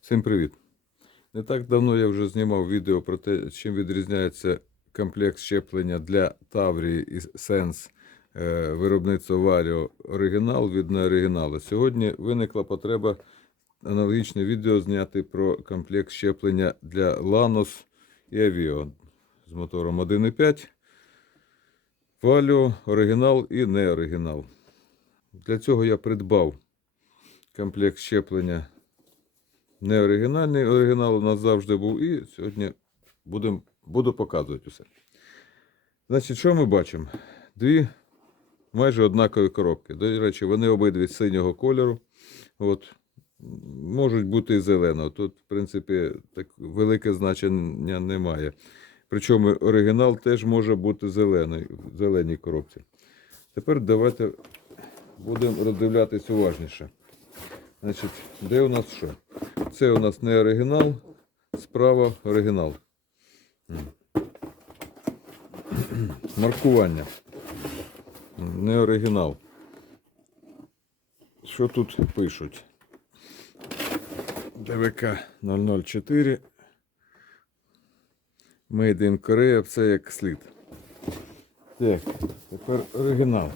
Всім привіт! Не так давно я вже знімав відео про те, чим відрізняється комплект щеплення для Таврії і Sense е, виробництва Vario оригінал від неоригіналу. Сьогодні виникла потреба аналогічне відео зняти про комплект щеплення для Lanos і Avio з мотором 1.5. Vario оригінал і неоригінал. Для цього я придбав комплект щеплення не оригінальний. Оригінал у нас завжди був. І сьогодні будем, буду показувати усе. Значить, що ми бачимо? Дві майже однакові коробки. До речі, вони обидві синього кольору. От. Можуть бути і зеленого. Тут, в принципі, так велике значення немає. Причому оригінал теж може бути зелений, в зеленій коробці. Тепер давайте будемо роздивлятись уважніше. Значить, де у нас що? Це у нас не оригінал, справа оригінал. Маркування. Не оригінал. Що тут пишуть? ДВК 004. Made in Korea, все як слід. Так, тепер оригінал.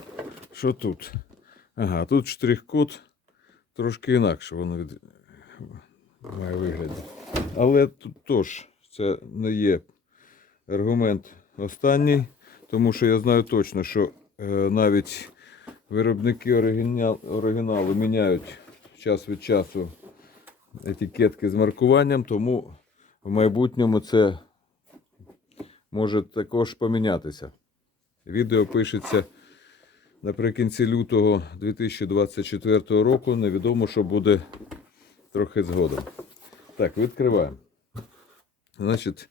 Що тут? Ага, тут штрих-код трошки інакше воно від... має вигляд. Але тут теж це не є аргумент останній, тому що я знаю точно, що е, навіть виробники оригінал, оригіналу міняють час від часу етикетки з маркуванням, тому в майбутньому це може також помінятися. Відео пишеться наприкінці лютого 2024 року. Невідомо, що буде трохи згодом. Так, відкриваємо. Значить,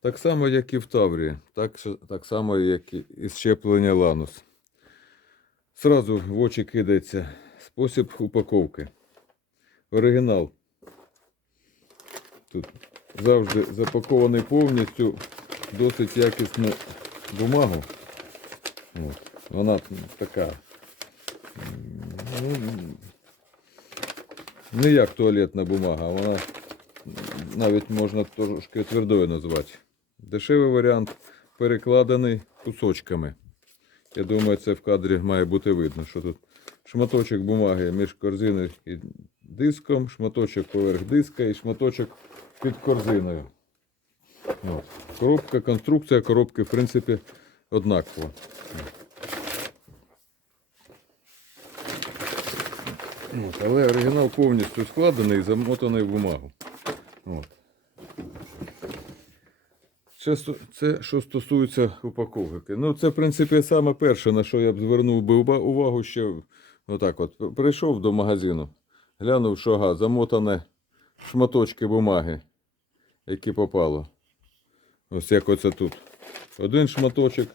так само, як і в Таврії, так, так само, як і щеплення Ланус. Сразу в очі кидається спосіб упаковки. Оригінал. Тут завжди запакований повністю досить якісну бумагу. От. Вона така. Ну, не як туалетна бумага, вона навіть можна трошки твердою назвати. Дешевий варіант перекладений кусочками. Я думаю, це в кадрі має бути видно, що тут шматочок бумаги між корзиною і диском, шматочок поверх диска і шматочок під корзиною. От. Коробка, конструкція коробки, в принципі, однакова. От, але оригінал повністю складений і замотаний в бумагу. От. Це, що стосується упаковки. Ну, це, в принципі, саме перше, на що я б звернув би увагу ще отак от. Прийшов до магазину, глянув, що ага, замотане шматочки бумаги, які попало. Ось як оце тут. Один шматочок,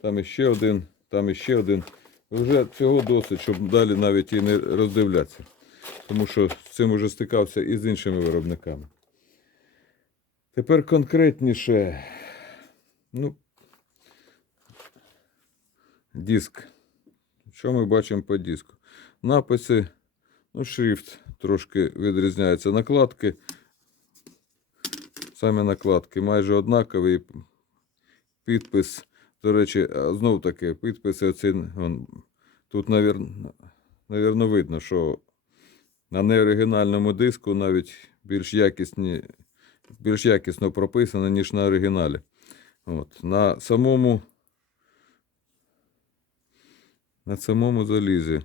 там іще один, там іще один. Вже цього досить, щоб далі навіть і не роздивлятися. Тому що з цим вже стикався і з іншими виробниками. Тепер конкретніше. Ну, диск. Що ми бачимо по диску? Написи, ну, шрифт трошки відрізняється. Накладки. Самі накладки майже однакові. Підпис. До речі, а знов таки, підписи оці, вон, тут, навірно, видно, що на неоригінальному диску навіть більш якісні, більш якісно прописано, ніж на оригіналі. От. На самому на самому залізі.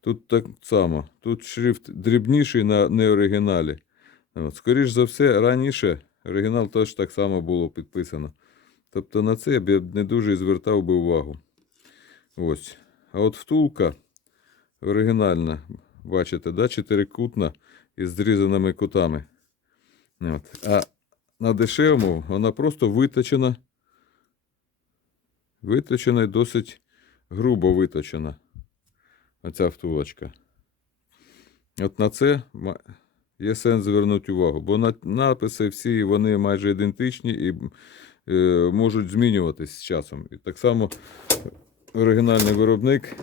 Тут так само. Тут шрифт дрібніший на неоригіналі. От. Скоріш за все, раніше оригінал теж так само було підписано. Тобто на це я б не дуже звертав би увагу. Ось. А от втулка оригінальна, бачите, да? чотирикутна із зрізаними кутами. От. А на дешевому вона просто виточена. Виточена і досить грубо виточена. Оця втулочка. От на це є сенс звернути увагу, бо на- написи всі вони майже ідентичні і можуть змінюватись з часом. І так само оригінальний виробник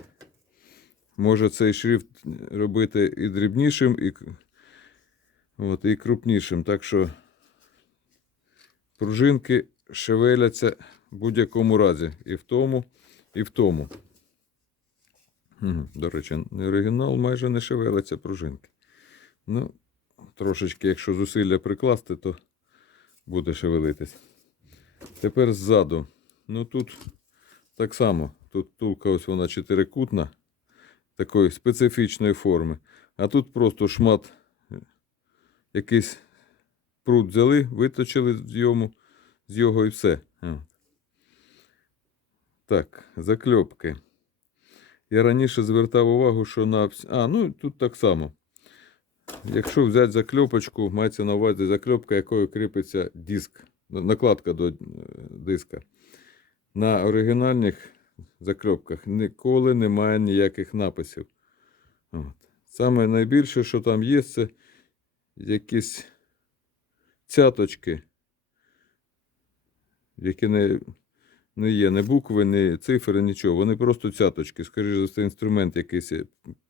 може цей шрифт робити і дрібнішим, і От, і крупнішим. Так що пружинки шевеляться в будь-якому разі. І в тому, і в тому. До речі, оригінал майже не шевелиться пружинки. Ну, трошечки, якщо зусилля прикласти, то буде шевелитись. Тепер ззаду. Ну тут так само. Тут тулка ось вона чотирикутна, такої специфічної форми. А тут просто шмат е, якийсь прут взяли, виточили з йому, з його і все. Так, закльопки. Я раніше звертав увагу, що на. А, ну тут так само. Якщо взяти закльопочку, мається на увазі закльопка, якою кріпиться диск, накладка до е, диска. На оригінальних закльопках ніколи немає ніяких написів. От. Саме найбільше, що там є, це якісь цяточки, які не, не є ні букви, ні цифри, нічого. Вони просто цяточки. Скоріше за все, інструмент якийсь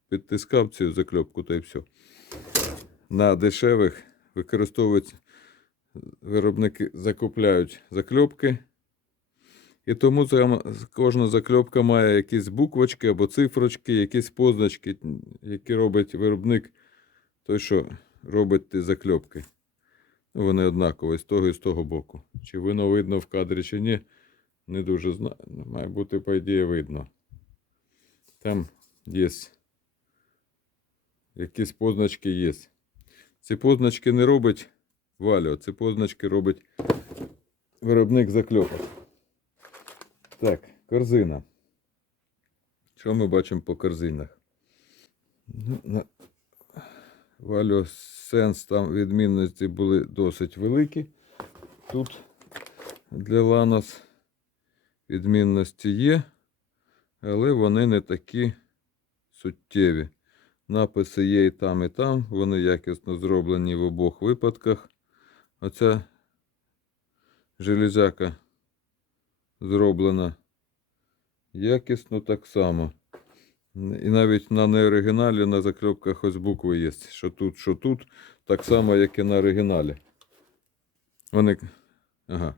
підтискав цю закльопку та й все. На дешевих використовують виробники закупляють закльопки. І тому там кожна закльопка має якісь буквочки або цифрочки, якісь позначки, які робить виробник, той, що робить ті закльопки. Ну, Вони однакові з того і з того боку. Чи воно видно в кадрі, чи ні, не дуже знаю. Має бути, по ідеї, видно. Там є якісь позначки є. Ці позначки не робить Валіо, ці позначки робить виробник закльопок. Так, корзина. Що ми бачимо по корзинах? Ну, на... Валіо Сенс там відмінності були досить великі. Тут для Ланос відмінності є, але вони не такі суттєві. Написи є і там, і там. Вони якісно зроблені в обох випадках. Оця железяка зроблена якісно так само. І навіть на неоригіналі на закльопках ось букви є. Що тут, що тут, так само, як і на оригіналі. Вони, ага,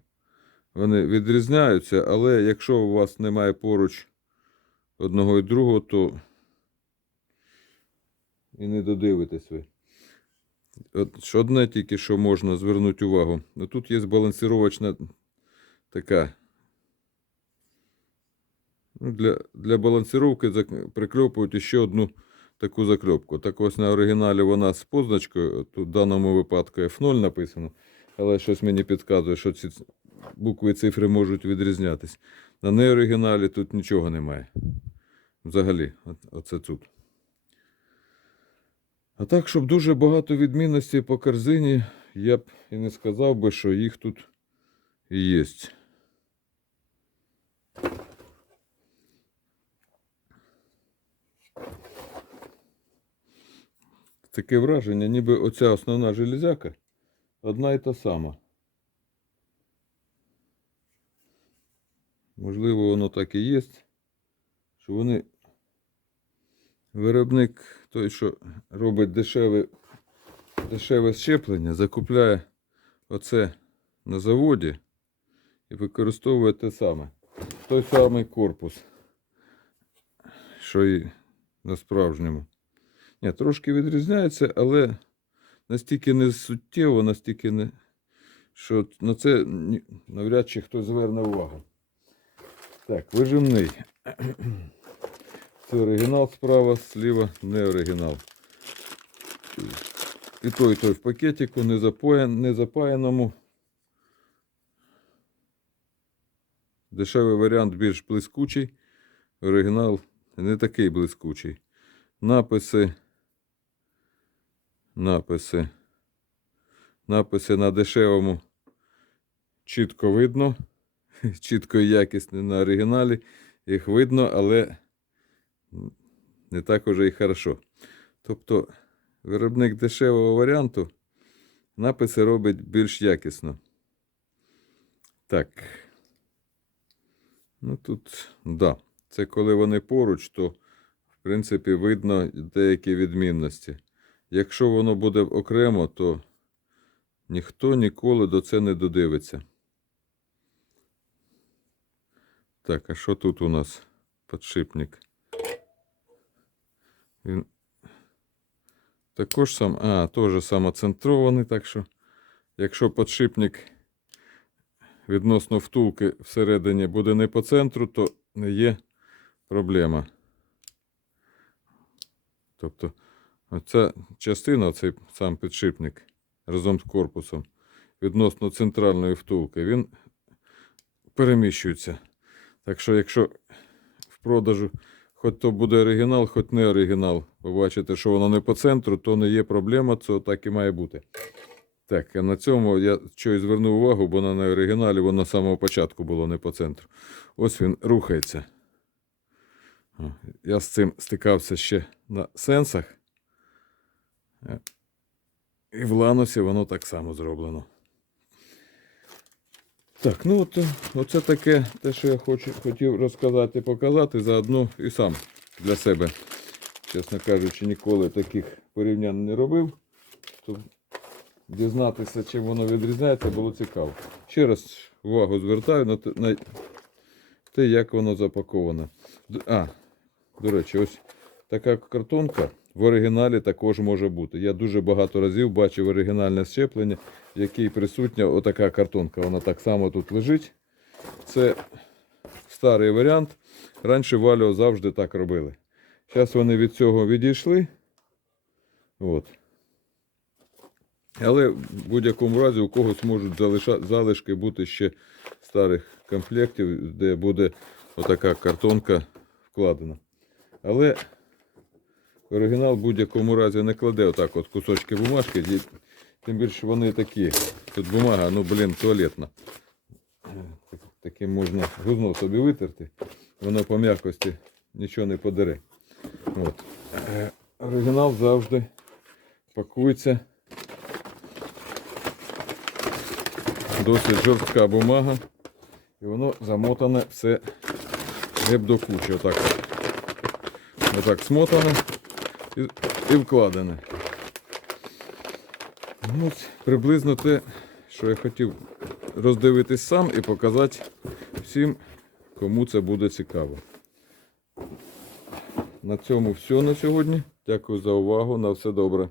вони відрізняються, але якщо у вас немає поруч одного і другого, то і не додивитесь ви. От одне тільки що можна звернути увагу. Ну, тут є балансировочна така. Ну, для, для балансировки прикльопують ще одну таку закльопку. Так ось на оригіналі вона з позначкою, тут в даному випадку F0 написано, але щось мені підказує, що ці букви і цифри можуть відрізнятись. На неоригіналі тут нічого немає. Взагалі, оце тут. А так, щоб дуже багато відмінностей по корзині, я б і не сказав би, що їх тут і є. Таке враження, ніби оця основна железяка одна і та сама. Можливо, воно так і є, що вони виробник той, що робить дешеве, дешеве щеплення, закупляє оце на заводі і використовує те саме. Той самий корпус, що і на справжньому. Ні, трошки відрізняється, але настільки не суттєво, настільки не. Що на це навряд чи хтось зверне увагу. Так, вижимний. Це оригінал справа, зліва не оригінал. І той, і той в пакетику, не запаяному. Дешевий варіант більш блискучий. Оригінал не такий блискучий. Написи. Написи. Написи на дешевому чітко видно. Чітко і якісно на оригіналі. Їх видно, але не так уже і хорошо. Тобто виробник дешевого варіанту написи робить більш якісно. Так. Ну тут, да. Це коли вони поруч, то в принципі видно деякі відмінності. Якщо воно буде окремо, то ніхто ніколи до це не додивиться. Так, а що тут у нас? Подшипник. Він також сам. А, теж самоцентрований, так що, якщо подшипник відносно втулки всередині буде не по центру, то не є проблема. Тобто, оця частина, цей сам підшипник разом з корпусом відносно центральної втулки, він переміщується. Так що, якщо в продажу хоч то буде оригінал, хоч не оригінал, ви бачите, що воно не по центру, то не є проблема, це так і має бути. Так, а на цьому я що і звернув увагу, бо на оригіналі воно з самого початку було не по центру. Ось він рухається. Я з цим стикався ще на сенсах. Е, І в ланусі воно так само зроблено. Так, ну от, е, оце таке, те, що я хочу, хотів розказати, показати, заодно і сам для себе, чесно кажучи, ніколи таких порівнянь не робив. То дізнатися, чим воно відрізняється, було цікаво. Ще раз увагу звертаю на те, на те як воно запаковано. А, до речі, ось така картонка в оригіналі також може бути. Я дуже багато разів бачив оригінальне щеплення, в якій присутня отака картонка. Вона так само тут лежить. Це старий варіант. Раніше Валіо завжди так робили. Зараз вони від цього відійшли. От. Але в будь-якому разі у когось можуть залишки бути ще старих комплектів, де буде отака картонка вкладена. Але оригінал в будь-якому разі не кладе отак от кусочки бумажки. Тим більше вони такі. Тут бумага, ну блін, туалетна. Так- Таким можна гузно собі витерти. Воно по м'якості нічого не подере. От. Оригінал завжди пакується. Досить жорстка бумага. І воно замотане все геть до кучі. Отак. Отак смотане і, і вкладене. Ну, Ось приблизно те, що я хотів роздивитись сам і показати всім, кому це буде цікаво. На цьому все на сьогодні. Дякую за увагу. На все добре.